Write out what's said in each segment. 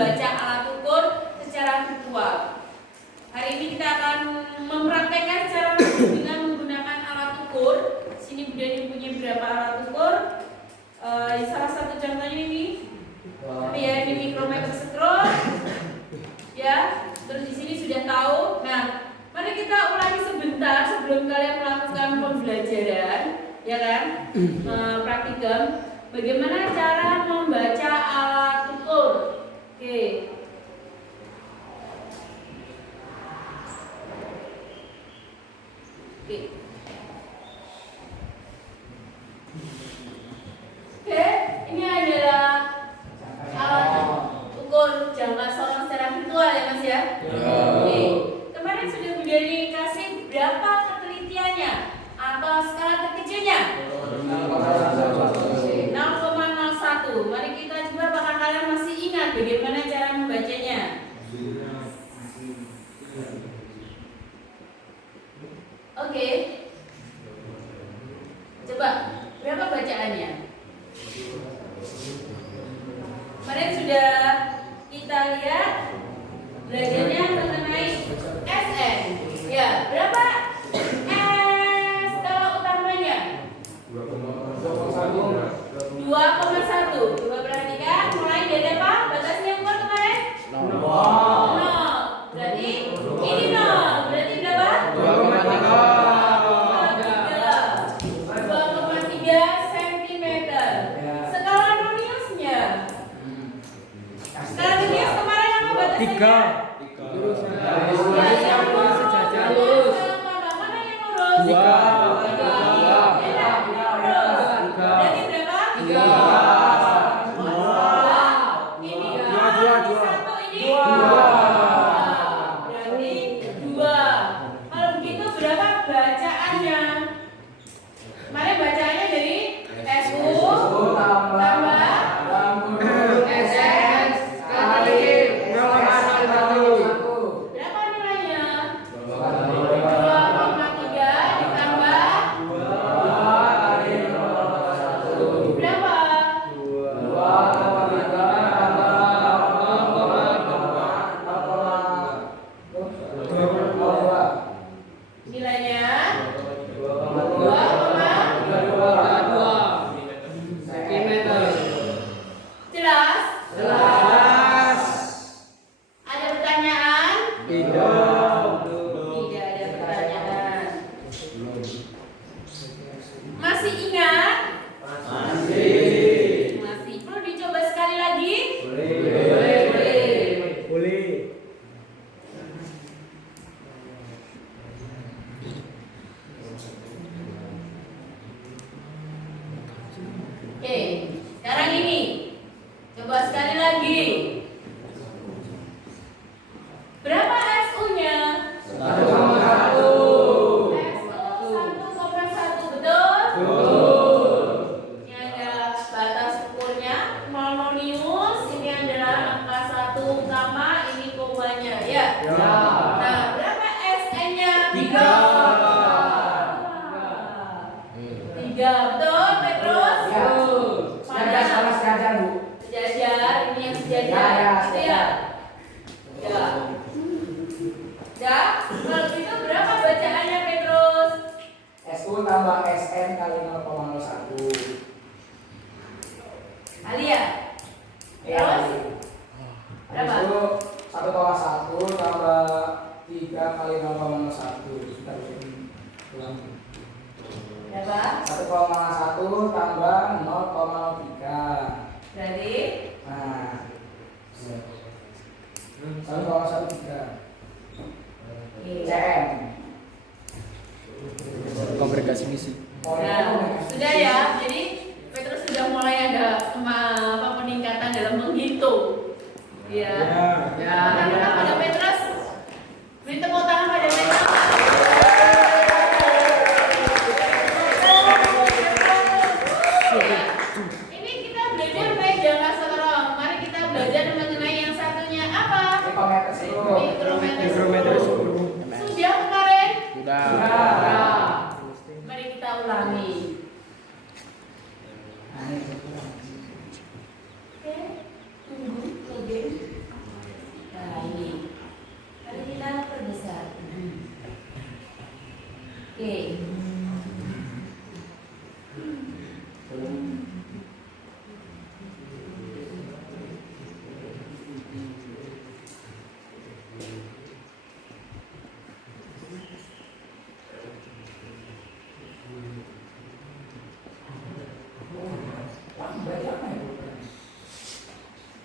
membaca alat ukur secara virtual. Hari ini kita akan mempraktekkan cara dengan menggunakan alat ukur. Sini Bunda punya berapa alat ukur? Salah satu contohnya ini, ya ini mikrometer scroll, ya. Terus di sini sudah tahu. Nah, mari kita ulangi sebentar sebelum kalian melakukan pembelajaran, ya kan? Praktikum. Bagaimana cara membaca alat ukur? Oke. Oke, ini adalah alat ukur jangka soal secara virtual ya Mas ya? Oke. Kemarin sudah Bunda dikasih berapa ketelitiannya atau skala terkecilnya? 0,01. Mari kita coba apakah kalian masih ingat bagaimana cara membacanya? Oke. Coba, berapa bacaannya? Kemarin sudah kita lihat belajarnya mengenai SN. Ya, berapa S skala utamanya? 2,1. Coba perhatikan, mulai dari apa? Batasnya yang keluar kemarin? 0. Berarti ini 0. Berarti berapa? 2,3 cm. Skala Noniusnya? Skala Nonius kemarin apa batasnya? 3. Lurus. Mana yang lurus? 2. Sudah ya. Jadi Petrus sudah mulai ada peningkatan dalam menghitung. Ya, Tepuk tangan pada Petrus. Beri tepuk tangan pada Petrus. Ini kita belajar baik jangka sekarang. Mari kita belajar mengenai yang satunya apa? Mikrometer. Sudah kemarin? Sudah. Mari kita ulangi. Oke, tunggu login. Nah ini, mari kita perbesar. Oke.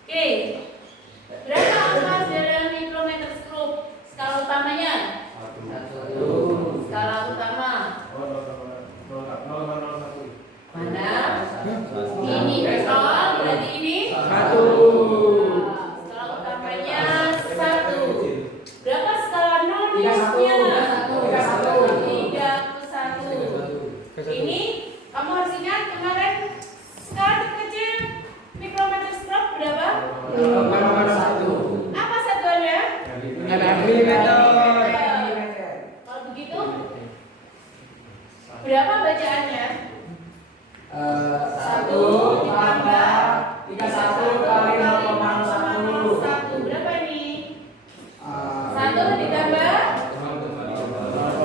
Oke, berapa angka dalam mikrometer stroke? Skala utamanya? Skala utama. Mana? Ini nol, berarti ini 1. Skala utamanya 1. Berapa skala noniusnya? 31. Ini kamu harus ingat kemarin skala terkecil mikrometer stroke berapa? 1. Apa satuannya? Milimeter. Kalau begitu berapa bacaannya? 1 ditambah 31 kali 0,1. Berapa ini? 1 ditambah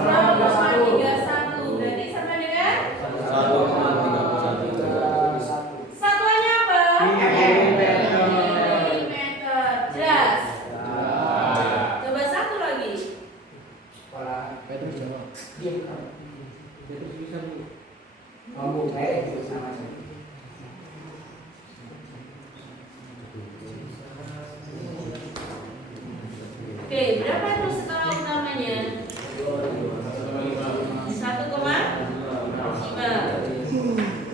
0,31. Berarti sama dengan? Satuannya apa? Milimeter. Jelas? Coba satu lagi. Oke, berapa itu skala utamanya? 1,5.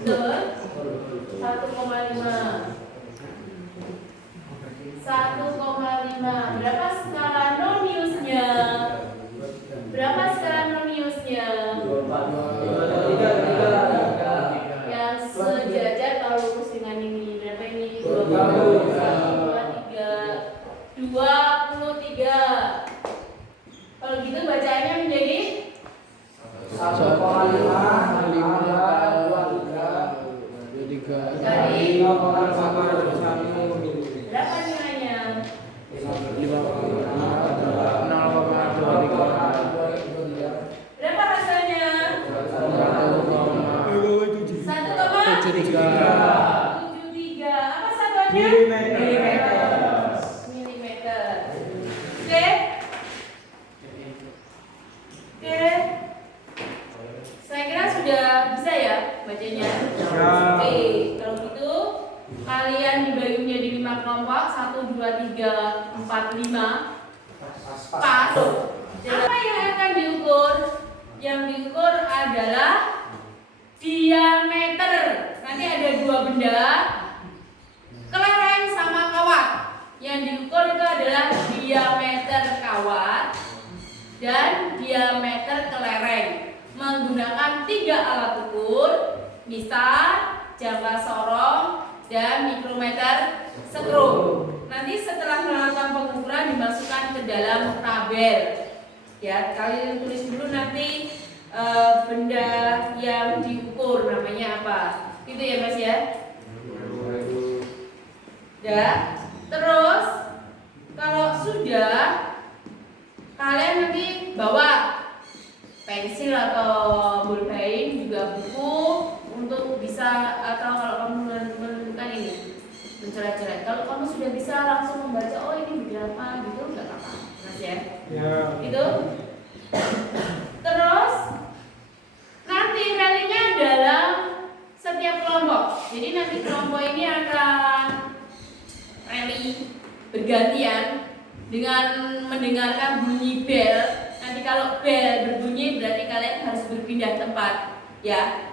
Betul? 1,5. 1,5. Berapa skala noniusnya? Berapa skala noniusnya? Yang sejajar kalau lurus dengan ini. Berapa ini? 23. Kalau gitu bacaannya menjadi 1,5 dari 0,1 berapa nilainya? 0,23. Berapa rasanya? 1,73. Apa satuannya? Milimeter. Oke? Oke. Saya kira sudah bisa ya bacanya. Oke, kalau gitu kalian dibagi menjadi 5 kelompok, 1, 2, 3, 4, 5. Pas. Apa yang akan diukur? Yang diukur adalah diameter. Nanti ada 2 benda, kelereng sama kawat. Yang diukur itu adalah diameter kawat dan diameter kelereng menggunakan 3 alat ukur, misal, jangka sorong, dan mikrometer skru. Nanti setelah melakukan pengukuran dimasukkan ke dalam tabel. Ya, kalian tulis dulu nanti benda yang diukur namanya apa. Gitu ya Mas ya. Ya. Terus kalau sudah kalian nanti bawa pensil atau pulpen juga buku untuk bisa, atau kalau kamu menentukan ini mencoret-coret. Kalau kamu sudah bisa langsung membaca, oh ini berapa gitu, nggak apa-apa Mas ya. Gitu. Terus nanti rally-nya dalam setiap kelompok. Jadi nanti kelompok ini akan rally bergantian dengan mendengarkan bunyi bel. Nanti kalau bel berbunyi berarti kalian harus berpindah tempat, ya.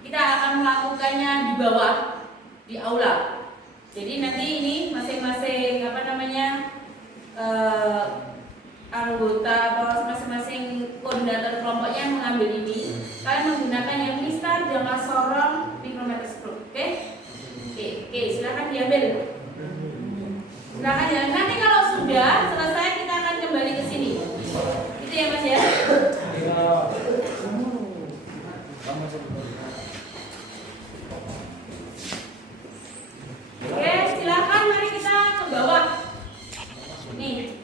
Kita akan melakukannya di bawah, di aula. Jadi nanti ini masing-masing apa namanya anggota atau masing-masing koordinator kelompoknya mengambil ini. Kalian menggunakan yang mistar, jangka sorong, mikrometer stroke. Oke? Oke, silakan diambil. Silakan ya. Nanti kalau sudah selesai kita akan kembali ke sini. Gitu ya Mas ya. Oke, silakan mari kita ke bawah. Nih.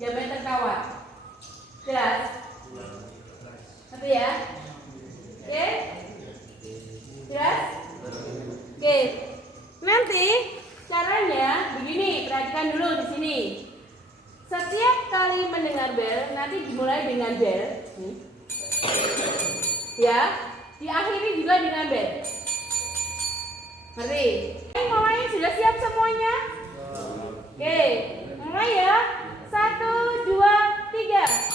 Diameter kawat. Jelas? Ngerti ya? Oke? Jelas? Oke. Nanti caranya begini, perhatikan dulu di sini. Setiap kali mendengar bel, nanti dimulai dengan bel. Ya, diakhiri juga dengan bel. Ngerti? Mulai sudah siap semuanya? Oke, mulai ya. 1, 2, 3.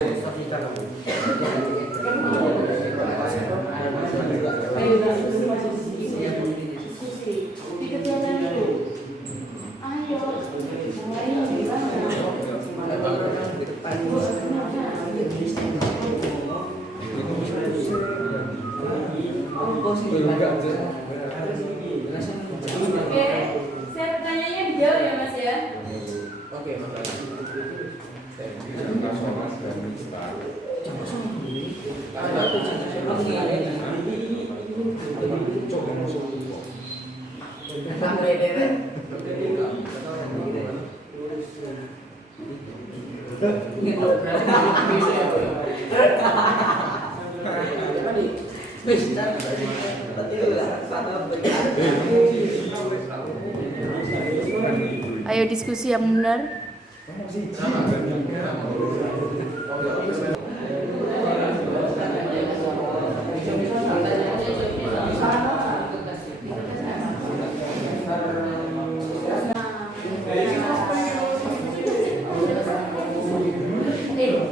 Oke, saya pertanyaannya dijawab ya Mas ya. Oke, Ayo diskusi yang benar.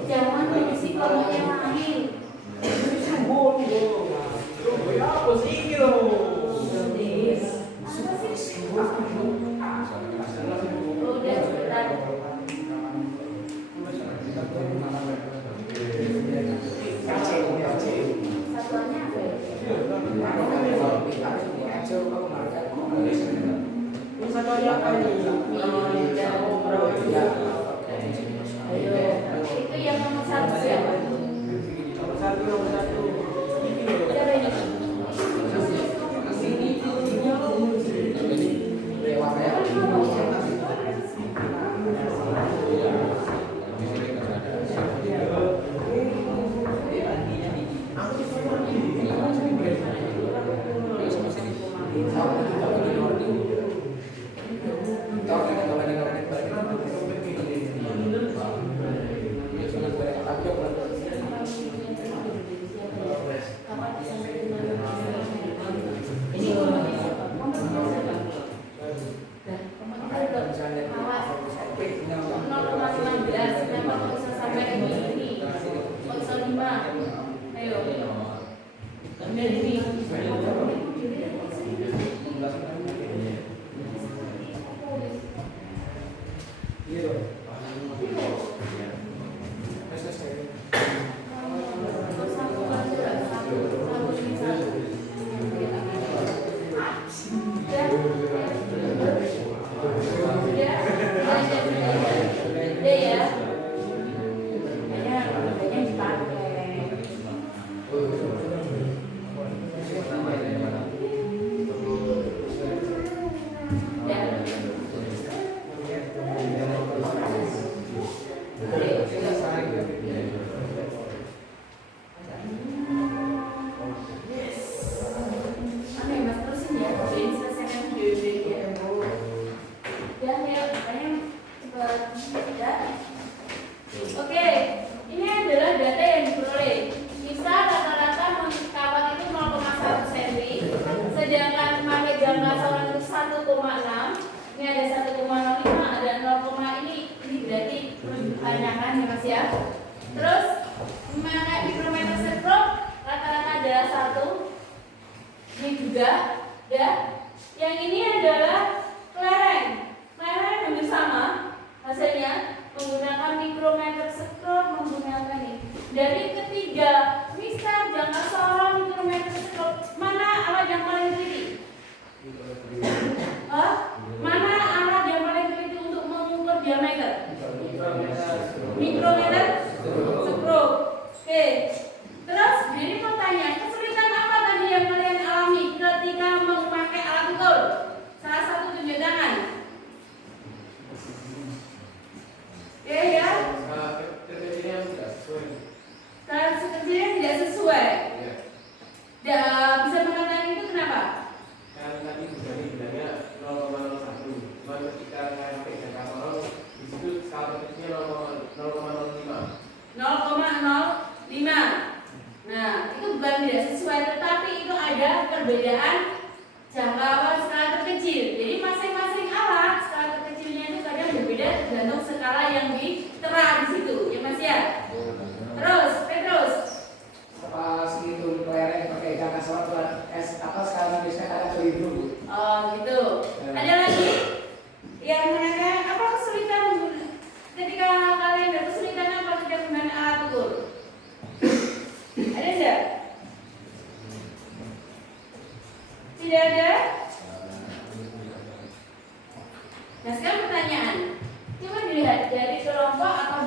Jangan mengisi kelompoknya lain. Udah cepetan. Satuannya apa ya? Itu yang nomor 1 siapa? Siapa ini?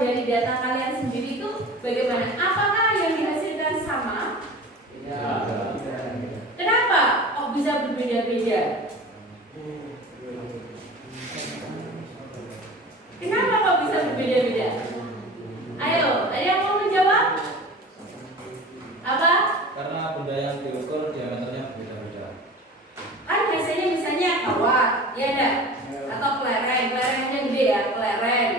dari data kalian sendiri itu bagaimana? Apakah yang dihasilkan sama? Ya. Kenapa kok bisa berbeda-beda? Kenapa kok bisa berbeda-beda? Ayo, ada yang mau menjawab? Apa? Karena benda yang diukur diameternya berbeda-beda. Kan biasanya misalnya kawat, ya enggak? Atau kelereng, kelerengnya gede ya, kelereng.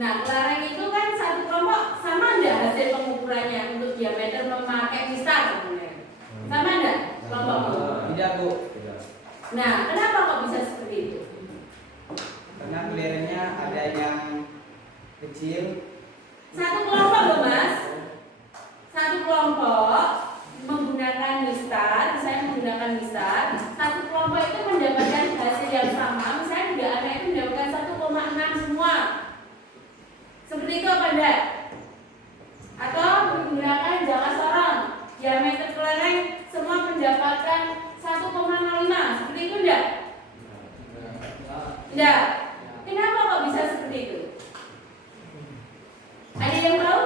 Nah, kelereng itu kan satu kelompok sama enggak hasil pengukurannya untuk diameter memakai mistar? Sama enggak kelompok? Tidak, Bu. Beda. Nah, kenapa kok bisa seperti itu? Karena kelerengnya ada yang kecil. Satu kelompok loh Mas. Satu kelompok menggunakan mistar, misalnya menggunakan mistar. Satu kelompok itu mendapatkan hasil yang sama, misalnya tiga anak itu mendapatkan 1,6 semua. Seperti itu apa enggak? Atau menggunakan jangka sorong, diameter kelereng semua mendapatkan 1,05. Seperti itu enggak? Enggak. Kenapa kok bisa seperti itu? Ada yang tahu?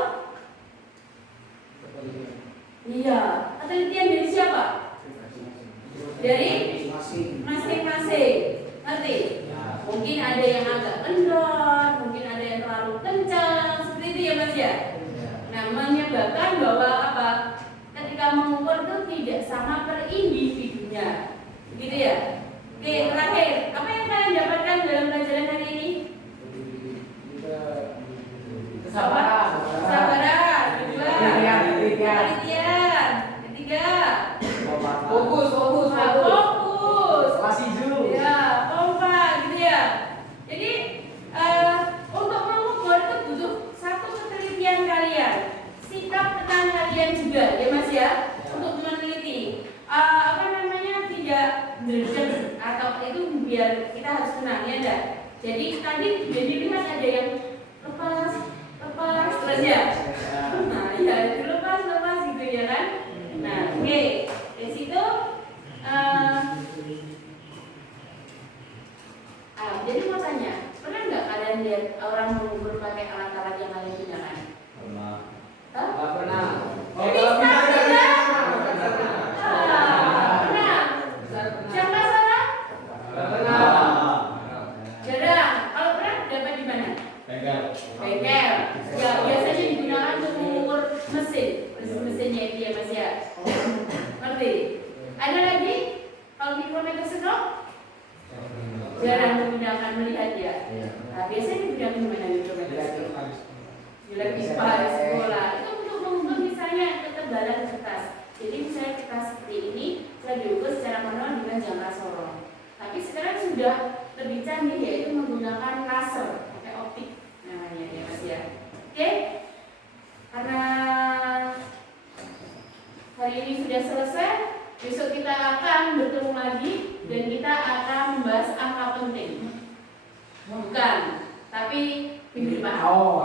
Iya. Penelitian dari siapa? Dari masing-masing. Ngerti? Mungkin ada yang agak kendor, mungkin ada yang terlalu kencang, seperti itu ya Mas ya. Nah, menyebabkan bahwa apa? Ketika mengukur itu tidak sama per individunya, gitu ya. Oke, terakhir, apa yang kalian dapatkan dalam pelajaran hari ini? Kesabaran. Kesabaran. Kedua, penelitian. Ketiga, Fokus. fokus. Precision. Ya, kompak gitu ya. Jadi untuk mengukur itu butuh satu ketelitian kalian, sikap tenang kalian juga, ya Mas ya, untuk meneliti. Apa namanya, tidak berdek atau itu biar kita harus tenang ya enggak. Jadi tadi sudah dilihat ada yang lepas terus ya. Nah, ya itu lepas gitu ya kan. Nah, oke. Di situ jadi mau tanya, pernah nggak kalian lihat orang mengukur pakai alat-alat yang kalian gunakan? Karena Hah? Nggak pernah. Bisa tidak? Pernah? Siapa salah? Nggak pernah. Jarang. Kalau pernah dapat di mana? bengkel. Bengkel. Ya biasanya digunakan untuk mengukur mesinnya itu ya Mas ya. Ngerti? Ada lagi? Kalau mikrometer sendok? Jarang menggunakan melihat ya. Nah, biasanya digunakan di mana mikrometer sendok? Di lab IPA di sekolah. Itu untuk mengukur misalnya ketebalan kertas. Jadi misalnya kertas seperti ini saya diukur secara manual dengan jangka sorong. Tapi sekarang sudah lebih canggih yaitu menggunakan laser pakai optik namanya ya Mas ya. Oke? Karena hari ini sudah selesai, besok kita akan bertemu lagi dan kita akan membahas angka penting. Bukan, tapi minggu depan. Oh.